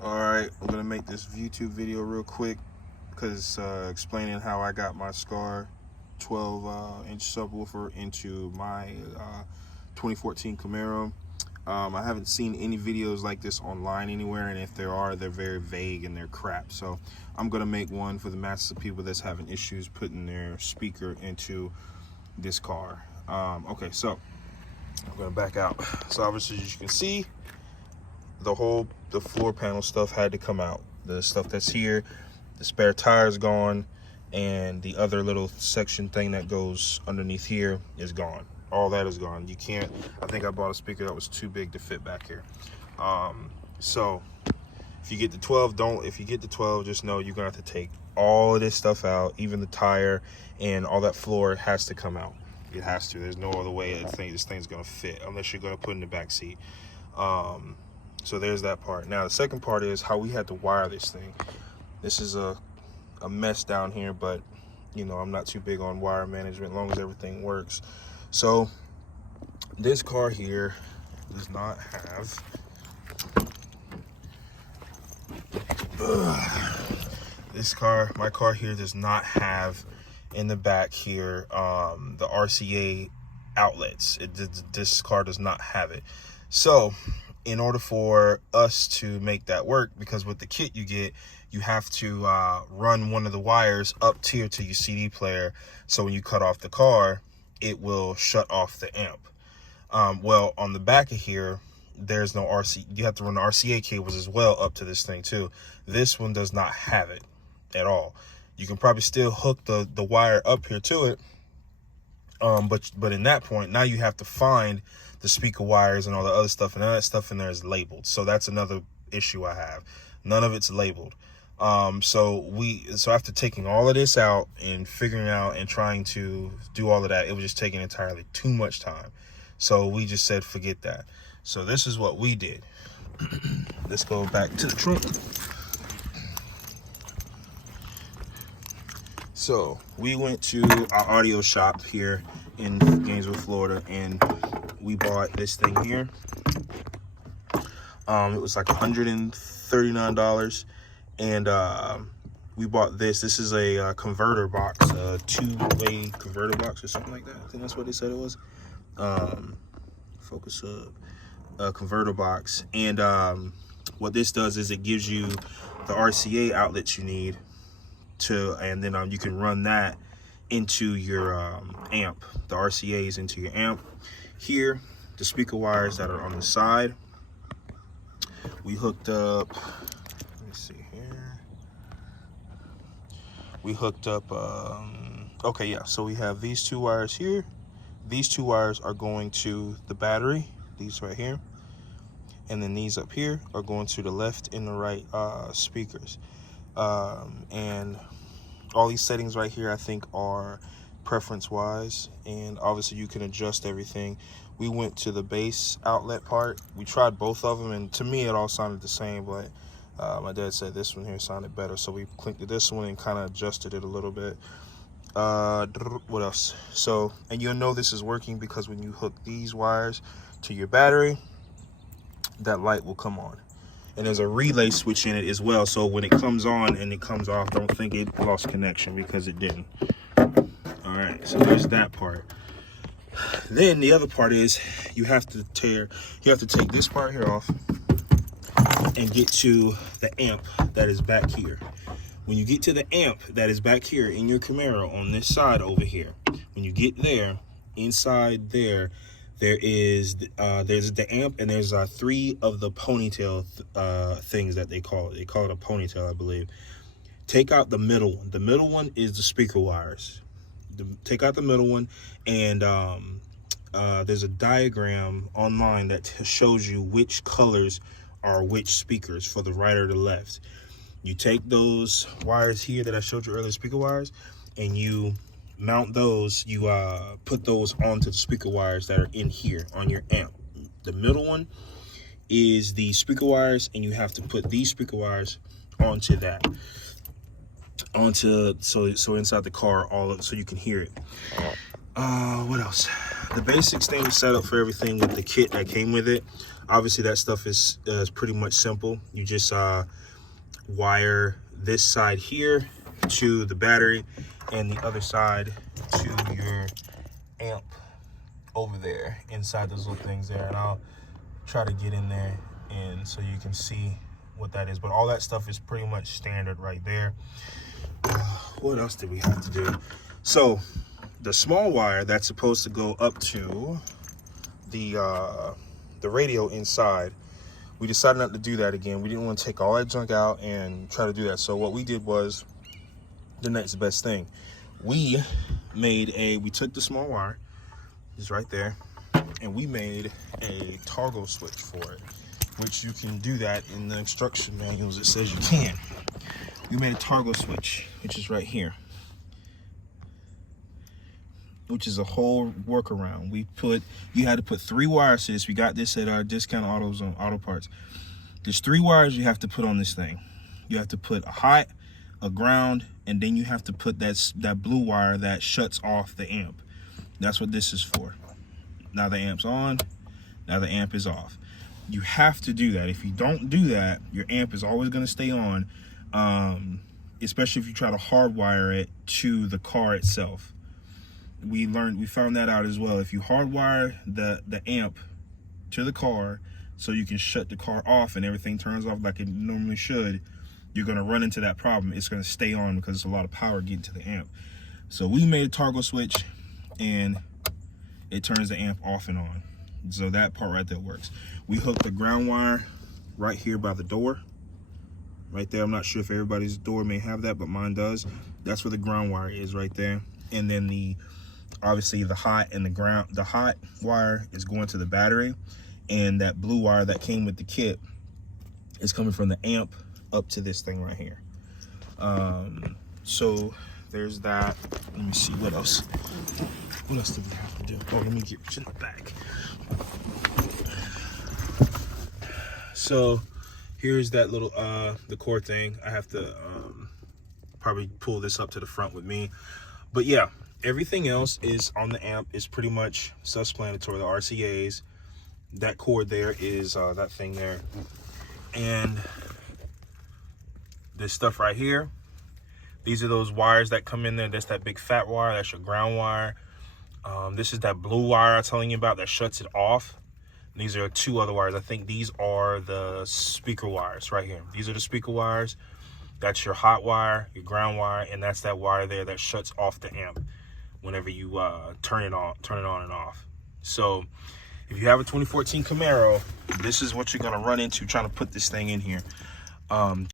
Alright, I'm gonna make this YouTube video real quick because explaining how I got my skar 12-inch subwoofer into my 2014 Camaro. I haven't seen any videos like this online anywhere, and if there are, they're very vague and they're crap. So I'm gonna make one for the masses of people that's having issues putting their speaker into this car. Okay, so I'm gonna back out. So obviously, as you can see, the floor panel stuff had to come out. The stuff that's here, the spare tire's gone, and the other little section thing that goes underneath here is gone. All that is gone. You can't, I think I bought a speaker that was too big to fit back here. So if you get the 12, if you get the 12, just know you're gonna have to take all of this stuff out, even the tire and all that floor has to come out. It has to. There's no other way this thing's gonna fit unless you're gonna put in the back seat. So there's that part. Now the second part is how we had to wire this thing. This is a mess down here, but you know, I'm not too big on wire management as long as everything works. So this car here does not have my car here does not have in the back here the RCA outlets. This car does not have it. So in order for us to make that work, because with the kit you get, you have to run one of the wires up tier to your CD player, so when you cut off the car, it will shut off the amp. Well, on the back of here, there's no RC. You have to run the RCA cables as well up to this thing too. This one does not have it at all. You can probably still hook the wire up here to it, but in that point, now you have to find the speaker wires and all the other stuff, and all that stuff in there is labeled. So that's another issue I have. None of it's labeled. So after taking all of this out and figuring out and trying to do all of that, it was just taking entirely too much time. So we just said, forget that. So this is what we did. Let's go back to the trunk. So we went to our audio shop here in Gainesville, Florida, and we bought this thing here. It was like $139, and we bought this. This is a converter box, a two-way converter box or something like that. I think that's what they said it was. Focus up. A converter box, and what this does is it gives you the RCA outlets you need to, and then you can run that into your amp, the RCAs into your amp. Here, the speaker wires that are on the side, we hooked up, let me see here, we hooked up, okay, yeah, so we have these two wires here. These two wires are going to the battery, these right here, and then these up here are going to the left and the right speakers. And all these settings right here, I think, are preference wise, and obviously you can adjust everything. We went to the bass outlet part. We tried both of them, and to me it all sounded the same, but my dad said this one here sounded better, so we clicked to this one and kind of adjusted it a little bit. What else? So, and you'll know this is working because when you hook these wires to your battery, that light will come on, and there's a relay switch in it as well, so when it comes on and it comes off, don't think it lost connection, because it didn't. All right, so there's that part. Then the other part is you have to take this part here off and get to the amp that is back here. When you get to the amp that is back here in your Camaro on this side over here, when you get there, inside there, there's the amp, and there's three of the ponytail things that they call it. They call it a ponytail, I believe. Take out the middle one. The middle one is the speaker wires. Take out the middle one, and there's a diagram online that shows you which colors are which speakers for the right or the left. You take those wires here that I showed you earlier, speaker wires, and you mount those, you put those onto the speaker wires that are in here on your amp. The middle one is the speaker wires, and you have to put these speaker wires onto that, so inside the car, so you can hear it. What else? The basic thing set up for everything with the kit that came with it. Obviously that stuff is pretty much simple. You just wire this side here to the battery and the other side to your amp over there inside those little things there, and I'll try to get in there and so you can see what that is. But all that stuff is pretty much standard right there. What else did we have to do? So the small wire that's supposed to go up to the radio inside, we decided not to do that again. We didn't want to take all that junk out and try to do that. So what we did was the next best thing. We took the small wire, it's right there, and we made a toggle switch for it, which you can do that in the instruction manuals. It says you can. We made a toggle switch, which is right here, which is a whole workaround. You had to put 3 wires to this. We got this at our Discount AutoZone Auto Parts. There's 3 wires you have to put on this thing. You have to put a hot, a ground, and then you have to put that blue wire that shuts off the amp. That's what this is for. Now the amp's on, now the amp is off. You have to do that. If you don't do that, your amp is always going to stay on, especially if you try to hardwire it to the car itself. We found that out as well. If you hardwire the amp to the car so you can shut the car off and everything turns off like it normally should, you're going to run into that problem. It's going to stay on because it's a lot of power getting to the amp. So we made a toggle switch and it turns the amp off and on. So that part right there works. We hooked the ground wire right here by the door. Right there. I'm not sure if everybody's door may have that, but mine does. That's where the ground wire is right there. And then obviously the hot and the hot wire is going to the battery, and that blue wire that came with the kit is coming from the amp up to this thing right here. So there's that. Let me see what else. What else did we have to do? Oh, let me get in the back. So here's that little the core thing. I have to probably pull this up to the front with me. But yeah, everything else is on the amp is pretty much self-explanatory. The RCAs, that cord there is that thing there, and this stuff right here, these are those wires that come in there. That's that big fat wire, that's your ground wire. This is that blue wire I'm telling you about that shuts it off. And these are 2 other wires. I think these are the speaker wires right here. These are the speaker wires. That's your hot wire, your ground wire, and that's that wire there that shuts off the amp whenever you turn it on and off. So if you have a 2014 Camaro, this is what you're gonna run into trying to put this thing in here.